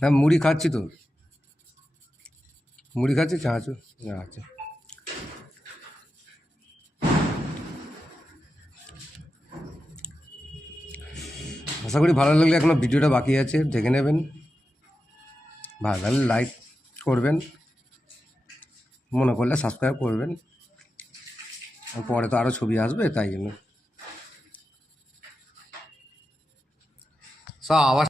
হ্যাঁ মুড়ি খাচ্ছি তো, মুড়ি খাচ্ছি চানাচুর। আচ্ছা, আশা করি ভালো লাগলে এখনও ভিডিওটা বাকি আছে, দেখে নেবেন। ভালো লাগলে লাইক করবেন, মনে করলে সাবস্ক্রাইব করবেন। পরে তো আরও ছবি আসবে, তাই জন্য সব আবার